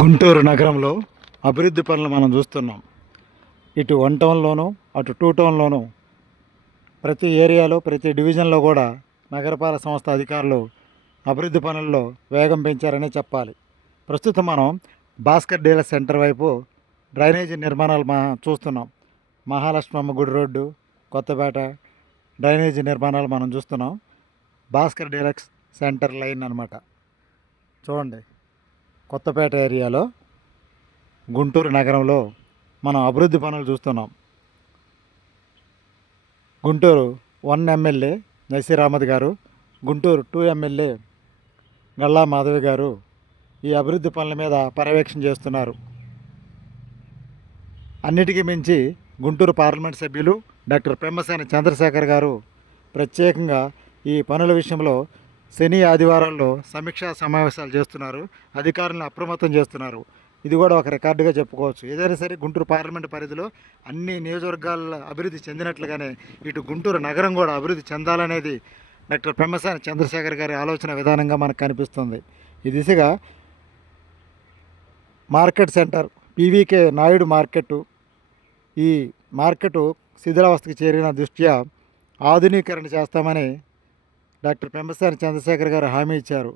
గుంటూరు నగరంలో అభివృద్ధి పనులు మనం చూస్తున్నాం. ఇటు వన్ టౌన్లోనూ అటు టూ టౌన్లోనూ ప్రతి ఏరియాలో ప్రతి డివిజన్లో కూడా నగరపాలక సంస్థ అధికారులు అభివృద్ధి పనుల్లో వేగం పెంచారనే చెప్పాలి. ప్రస్తుతం మనం భాస్కర్ డీలర్ సెంటర్ వైపు డ్రైనేజీ నిర్మాణాలు మా చూస్తున్నాం. మహాలక్ష్మమ్మ గుడి రోడ్డు కొత్తపేట డ్రైనేజీ నిర్మాణాలు మనం చూస్తున్నాం. భాస్కర్ డీలక్స్ సెంటర్ లైన్ అనమాట చూడండి. కొత్తపేట ఏరియాలో గుంటూరు నగరంలో మనం అభివృద్ధి పనులు చూస్తున్నాం. Guntur one MLA Nasir Ahmed garu Guntur two MLA Galla Madhavi garu ఈ అభివృద్ధి పనుల మీద పర్యవేక్షణ చేస్తున్నారు. అన్నిటికీ మించి గుంటూరు పార్లమెంట్ సభ్యులు డాక్టర్ పెమ్మసాని చంద్రశేఖర్ గారు ప్రత్యేకంగా ఈ పనుల విషయంలో శని ఆదివారాల్లో సమీక్షా సమావేశాలు చేస్తున్నారు. అధికారులను అప్రమత్తం చేస్తున్నారు. ఇది కూడా ఒక రికార్డుగా చెప్పుకోవచ్చు. ఏదైనా సరే గుంటూరు పార్లమెంట్ పరిధిలో అన్ని నియోజకవర్గాల అభివృద్ధి చెందినట్లుగానే ఇటు గుంటూరు నగరం కూడా అభివృద్ధి చెందాలనేది డాక్టర్ పెమ్మసాని చంద్రశేఖర్ గారి ఆలోచన విధానంగా మనకు కనిపిస్తుంది. ఈ దిశగా market centre PVK Naidu market ఈ మార్కెట్ శిథిలావస్థకు చేరిన దృష్ట్యా ఆధునీకరణ చేస్తామని డాక్టర్ పెంపసాని చంద్రశేఖర్ గారు హామీ ఇచ్చారు.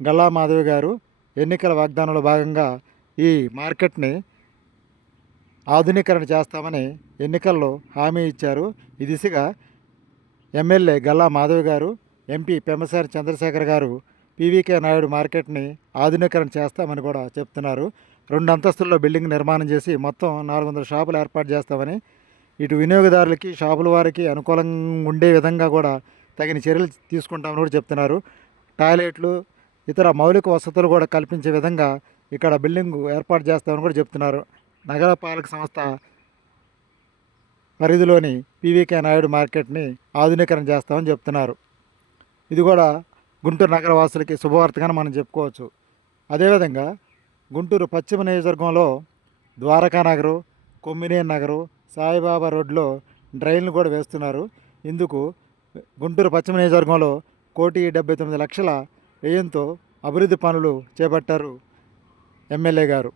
గల్లా మాధవి గారు ఎన్నికల వాగ్దానంలో భాగంగా ఈ మార్కెట్ని ఆధునీకరణ చేస్తామని ఎన్నికల్లో హామీ ఇచ్చారు. ఈ దిశగా ఎమ్మెల్యే గల్లా మాధవి గారు ఎంపీ పెమ్మసాని చంద్రశేఖర్ గారు పీవీకే నాయుడు మార్కెట్ని ఆధునీకరణ చేస్తామని కూడా చెప్తున్నారు. రెండు అంతస్తుల్లో బిల్డింగ్ నిర్మాణం చేసి మొత్తం నాలుగు వందల షాపులు ఏర్పాటు చేస్తామని ఇటు వినియోగదారులకి షాపుల వారికి అనుకూలంగా ఉండే విధంగా కూడా తగిన చర్యలు తీసుకుంటామని కూడా చెప్తున్నారు. టాయిలెట్లు ఇతర మౌలిక వసతులు కూడా కల్పించే విధంగా ఇక్కడ బిల్డింగ్ ఏర్పాటు చేస్తామని కూడా చెప్తున్నారు. నగరపాలక సంస్థ పరిధిలోని పీవీకే నాయుడు మార్కెట్ని ఆధునీకరణ చేస్తామని చెప్తున్నారు. ఇది కూడా గుంటూరు నగర వాసులకి శుభవార్తగానే మనం చెప్పుకోవచ్చు. అదేవిధంగా గుంటూరు పశ్చిమ నియోజకవర్గంలో ద్వారకా నగరు కొమ్మినేని నగరు సాయిబాబా రోడ్లో డ్రైన్లు కూడా వేస్తున్నారు. ఇందుకు గుంటూరు పశ్చిమ నియోజకవర్గంలో కోటి డెబ్బై తొమ్మిది లక్షల వ్యయంతో అభివృద్ధి పనులు చేపట్టారు ఎమ్మెల్యే గారు.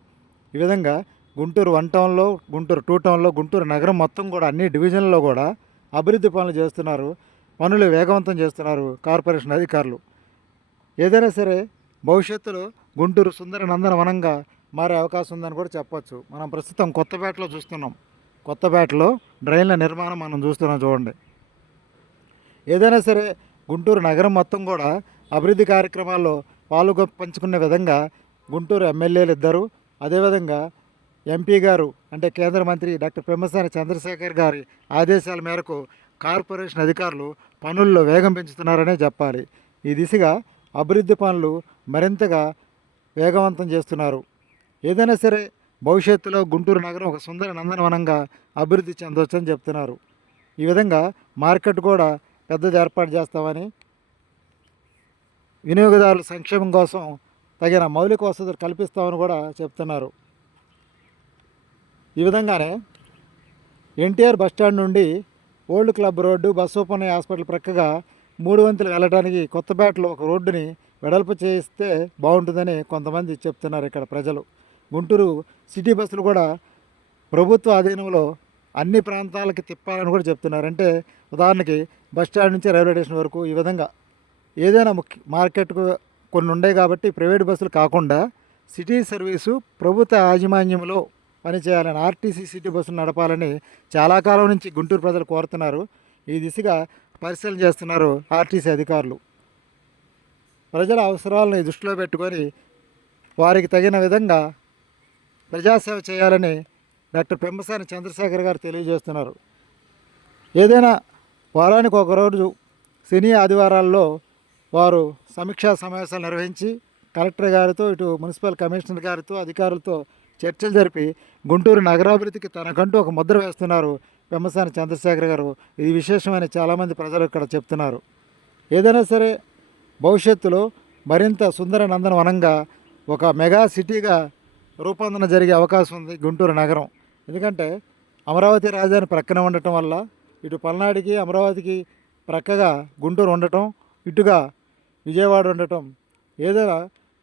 ఈ విధంగా గుంటూరు వన్ టౌన్లో గుంటూరు టూ టౌన్లో గుంటూరు నగరం మొత్తం కూడా అన్ని డివిజన్లలో కూడా అభివృద్ధి పనులు చేస్తున్నారు పనులు వేగవంతం చేస్తున్నారు కార్పొరేషన్ అధికారులు. ఏదైనా సరే భవిష్యత్తులో గుంటూరు సుందర నందన వనంగా మారే అవకాశం ఉందని కూడా చెప్పొచ్చు. మనం ప్రస్తుతం కొత్తపేటలో చూస్తున్నాం. కొత్తపేటలో డ్రైన్ల నిర్మాణం మనం చూస్తున్నాం చూడండి. ఏదైనా సరే గుంటూరు నగరం మొత్తం కూడా అభివృద్ధి కార్యక్రమాల్లో పాల్గొ పంచుకునే విధంగా గుంటూరు ఎమ్మెల్యేలు ఇద్దరు. అదేవిధంగా ఎంపీ గారు అంటే కేంద్ర మంత్రి డాక్టర్ పెమ్మసాని చంద్రశేఖర్ గారి ఆదేశాల మేరకు కార్పొరేషన్ అధికారులు పనుల్లో వేగం పెంచుతున్నారనే చెప్పాలి. ఈ దిశగా అభివృద్ధి పనులు మరింతగా వేగవంతం చేస్తున్నారు. ఏదైనా సరే భవిష్యత్తులో గుంటూరు నగరం ఒక సుందర నందనవనంగా అభివృద్ధి చెందవచ్చని చెప్తున్నారు. ఈ విధంగా మార్కెట్ కూడా పెద్దది ఏర్పాటు చేస్తామని వినియోగదారుల సంక్షేమం కోసం తగిన మౌలిక వసతులు కల్పిస్తామని కూడా చెప్తున్నారు. ఈ విధంగానే ఎన్టీఆర్ బస్టాండ్ నుండి ఓల్డ్ క్లబ్ రోడ్డు బస్సోపన్న హాస్పిటల్ ప్రక్కగా మూడు వంతులు వెళ్ళడానికి కొత్తపేటలో ఒక రోడ్డుని వెడల్పు చేస్తే బాగుంటుందని కొంతమంది చెప్తున్నారు ఇక్కడ ప్రజలు. గుంటూరు సిటీ బస్సులు కూడా ప్రభుత్వ ఆధీనంలో అన్ని ప్రాంతాలకి తిప్పాలని కూడా చెప్తున్నారు. అంటే ఉదాహరణకి బస్ స్టాండ్ నుంచి రైల్వే స్టేషన్ వరకు ఈ విధంగా ఏదైనా ముఖ్య మార్కెట్కు కొన్ని ఉన్నాయి కాబట్టి ప్రైవేట్ బస్సులు కాకుండా సిటీ సర్వీసు ప్రభుత్వ యాజమాన్యంలో పనిచేయాలని ఆర్టీసీ సిటీ బస్సులు నడపాలని చాలా కాలం నుంచి గుంటూరు ప్రజలు కోరుతున్నారు. ఈ దిశగా పరిశీలన చేస్తున్నారు ఆర్టీసీ అధికారులు. ప్రజల అవసరాలను దృష్టిలో పెట్టుకొని వారికి తగిన విధంగా ప్రజాసేవ చేయాలని డాక్టర్ పెంబసాని చంద్రశేఖర్ గారు తెలియజేస్తున్నారు. ఏదైనా వారానికి ఒకరోజు శని ఆదివారాల్లో వారు సమీక్షా సమావేశాలు నిర్వహించి కలెక్టర్ గారితో ఇటు మున్సిపల్ కమిషనర్ గారితో అధికారులతో చర్చలు జరిపి గుంటూరు నగరాభివృద్ధికి తనకంటూ ఒక ముద్ర వేస్తున్నారు పెమ్మసాని చంద్రశేఖర్ గారు. ఇది విశేషమని చాలామంది ప్రజలు ఇక్కడ చెప్తున్నారు. ఏదైనా సరే భవిష్యత్తులో మరింత సుందర నందనవనంగా ఒక మెగా సిటీగా రూపొందన జరిగే అవకాశం ఉంది గుంటూరు నగరం. ఎందుకంటే అమరావతి రాజధాని ప్రక్కన ఉండటం వల్ల ఇటు పల్నాడుకి అమరావతికి ప్రక్కగా గుంటూరు ఉండటం ఇటుగా విజయవాడ ఉండటం. ఏదైనా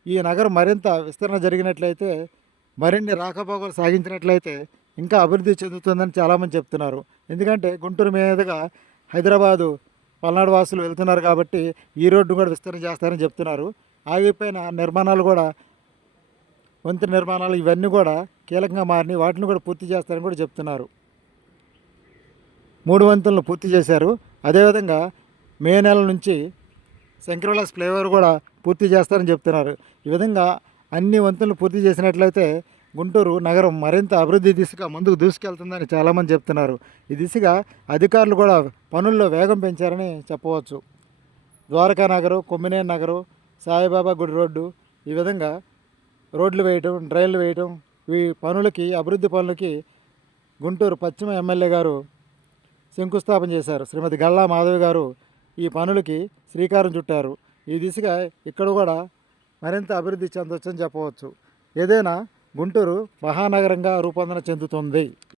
ఈ నగరం మరింత విస్తరణ జరిగినట్లయితే మరిన్ని రాకపోకలు సాగించినట్లయితే ఇంకా అభివృద్ధి చెందుతుందని చాలామంది చెప్తున్నారు. ఎందుకంటే గుంటూరు మీదుగా హైదరాబాదు పల్నాడు వాసులు వెళ్తున్నారు కాబట్టి ఈ రోడ్డు కూడా విస్తరణ చేస్తారని చెప్తున్నారు. ఆగిపోయిన నిర్మాణాలు కూడా వంతెన నిర్మాణాలు ఇవన్నీ కూడా కీలకంగా మారినాయి. వాటిని కూడా పూర్తి చేస్తారని కూడా చెప్తున్నారు. మూడు వంతులను పూర్తి చేశారు. అదేవిధంగా మే నెల నుంచి శంకరవిలాస్ ఫ్లేవర్ కూడా పూర్తి చేస్తారని చెప్తున్నారు. ఈ విధంగా అన్ని వంతులను పూర్తి చేసినట్లయితే గుంటూరు నగరం మరింత అభివృద్ధి దిశగా ముందుకు దూసుకెళ్తుందని చాలామంది చెప్తున్నారు. ఈ దిశగా అధికారులు కూడా పనుల్లో వేగం పెంచారని చెప్పవచ్చు. ద్వారకా నగరు కొమ్మినే నగరు సాయిబాబా గుడి రోడ్డు ఈ విధంగా రోడ్లు వేయటం డ్రైన్లు వేయటం ఈ పనులకి అభివృద్ధి పనులకి గుంటూరు పశ్చిమ ఎమ్మెల్యే గారు శంకుస్థాపన చేశారు. శ్రీమతి గల్లా మాధవి గారు ఈ పనులకి శ్రీకారం చుట్టారు. ఈ దిశగా ఇక్కడ కూడా మరింత అభివృద్ధి చెందొచ్చని చెప్పవచ్చు. ఏదైనా గుంటూరు మహానగరంగా రూపొందన చెందుతుంది.